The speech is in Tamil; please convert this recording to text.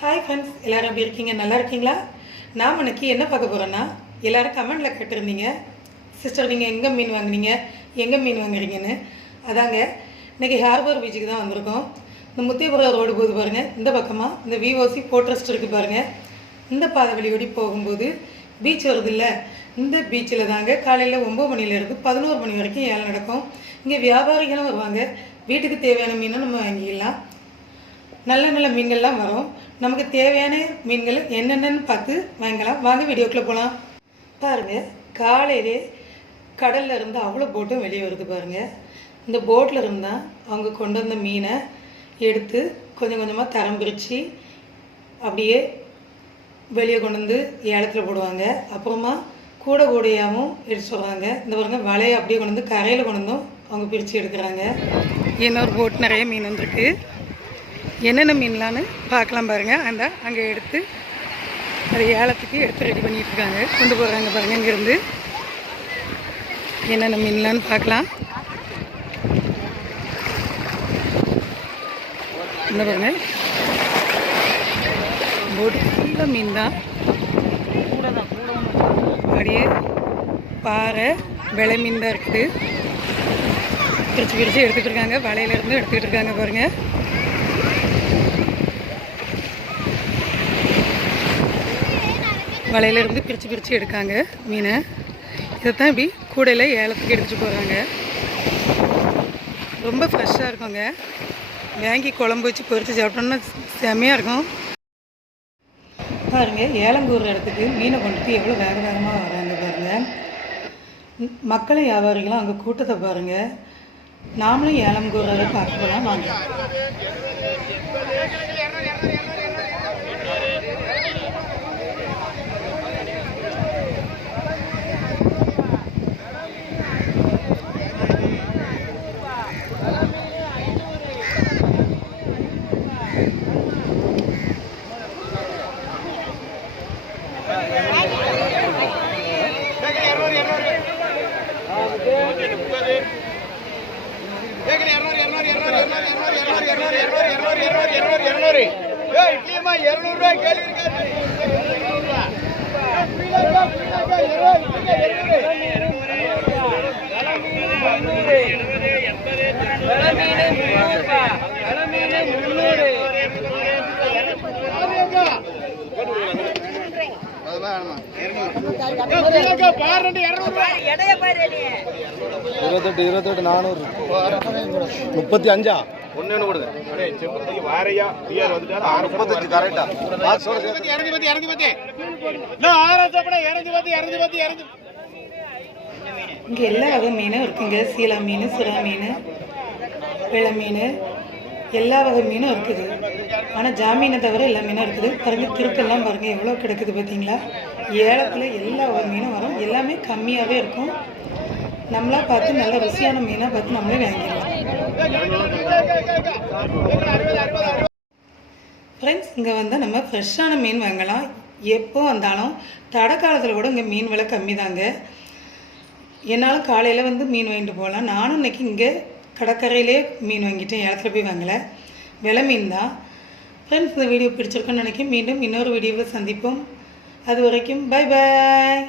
ஹாய் ஃப்ரெண்ட்ஸ் எல்லாரும் எப்படி இருக்கீங்க? நல்லா இருக்கீங்களா? நாம் இன்னைக்கு என்ன பார்க்க போகிறோன்னா எல்லோரும் கமெண்டில் கேட்டிருந்தீங்க. சிஸ்டர் நீங்கள் எங்கே மீன் வாங்குனீங்க? எங்கே மீன் வாங்குறீங்கன்னு. அதாங்க இன்னைக்கு ஹார்பர் பீச்சுக்கு தான் வந்திருக்கோம். இந்த முத்தியபுரம் ரோடு போகுது பாருங்கள் இந்த பக்கமாக இந்த விஓசி போட்ரஸ்ட் இருக்குது பாருங்கள் இந்த பாதை வழியோடி போகும்போது பீச் வருது இல்லை? இந்த பீச்சில் தாங்க காலையில் ஒம்பது மணிலேருந்து பதினோரு மணி வரைக்கும் ஏழை நடக்கும். இங்கே வியாபாரிகளும் வருவாங்க. வீட்டுக்கு தேவையான மீனும் நம்ம வாங்கிக்கலாம். நல்ல நல்ல மீன்கள்லாம் வரும். நமக்கு தேவையான மீன்கள் என்னென்னன்னு பார்த்து வாங்கலாம். வாங்க வீடியோக்குள்ளே போகலாம் பாருங்கள் காலையிலே கடல்ல இருந்து அவ்வளோ போட்டும் வெளியே வருது பாருங்கள் இந்த போட்டில் இருந்தால் அவங்க கொண்டு வந்த மீனை எடுத்து கொஞ்சம் கொஞ்சமாக தரம் பிரித்து அப்படியே வெளியே கொண்டு வந்து ஏலத்தில் போடுவாங்க. அப்புறமா கூட கூடையாகவும் எடுத்து சொல்கிறாங்க இந்த பாருங்க வலையை அப்படியே கொண்டு வந்து கரையில் கொண்டு வந்தும் அவங்க பிரித்து எடுக்கிறாங்க. இன்னொரு போட் நிறைய மீன் வந்திருக்கு. என்னென்ன மீன்லான்னு பார்க்கலாம் பாருங்கள் அந்த அங்கே எடுத்து அதை ஏலத்துக்கு எடுத்து ரெடி பண்ணிட்டு இருக்காங்க கொண்டு போகிறாங்க பாருங்கள் இங்கேருந்து. என்னென்ன மீன்லான்னு பார்க்கலாம். என்ன பாருங்க. போட்டு ஃபுல்லாக மீன் தான் அப்படியே பாறை விலை மீன் தான் இருக்குது. பிரித்து பிரித்து எடுத்துகிட்டு இருக்காங்க. வலையிலேருந்து எடுத்துக்கிட்டு இருக்காங்க பாருங்கள் வலையிலேருந்து பிரித்து பிரித்து எடுக்காங்க மீனை. இதைத்தான் இப்படி கூடையில் ஏலத்துக்கு எடுத்துகிட்டு போகிறாங்க ரொம்ப ஃப்ரெஷ்ஷாக இருக்குங்க. வாங்கி குழம்பு வச்சு பொறித்து சாப்பிட்டோம்னா செம்மையாக இருக்கும். பாருங்கள் ஏலங்கூர் இடத்துக்கு மீனை கொண்டுட்டு எவ்வளோ வேக வேகமாக வராங்க பாருங்கள் மக்களை மக்களும் வியாபாரிகளும் அங்கே கூட்டத்தை பாருங்கள் நாமளும் ஏலம் கூறுறதை பார்க்க போகலாம் வாங்க. இருபத்தெட்டு இருபத்தெட்டு நானூறு. முப்பத்தி அஞ்சா? ஒண்ணு ஒண்ணு கொடுங்க. அடே செம்பருத்திக்கு வாரையா? பிஆர் வந்துட்டா முப்பத்தஞ்சு கரெக்டா பாக்ஸோட சேர்த்து இறங்கி பத்தி இறங்கி பத்தி நான் ஆறாம் சாப்பிட இறங்கி பத்தி இறங்கி பத்தி இறங்கி இங்கே எல்லா வகை மீனும் இருக்குங்க. சீலா மீன் சுறா மீன் வெள்ளை மீன் எல்லா வகை மீனும் இருக்குது. ஆனால் ஜாமீனை தவிர எல்லா மீனும் இருக்குது. பாருங்க திருக்கெல்லாம் பாருங்கள் எவ்வளோ கிடக்குது பார்த்தீங்களா ஏலத்தில் எல்லா வகை மீனும் வரும். எல்லாமே கம்மியாகவே இருக்கும். நம்மளா பார்த்து நல்ல ருசியான மீனாக பார்த்து நம்மளே வாங்கிடலாம். ஃப்ரெண்ட்ஸ் இங்கே வந்து நம்ம ஃப்ரெஷ்ஷான மீன் வாங்கலாம். எப்போ வந்தாலும் தடை காலத்தில் கூட இங்கே மீன் விலை கம்மி தாங்க என்னால் காலையில் வந்து மீன் வாங்கிட்டு போகலாம் நானும் இன்றைக்கி இங்கே கடற்கரையிலே மீன் வாங்கிட்டேன். இடத்துல போய் வாங்கலை. விலை மீன் தான் ஃப்ரெண்ட்ஸ் இந்த வீடியோ பிடிச்சிருக்குன்னு நினைக்கிறேன். மீண்டும் இன்னொரு வீடியோவில் சந்திப்போம். அது வரைக்கும் பை பாய்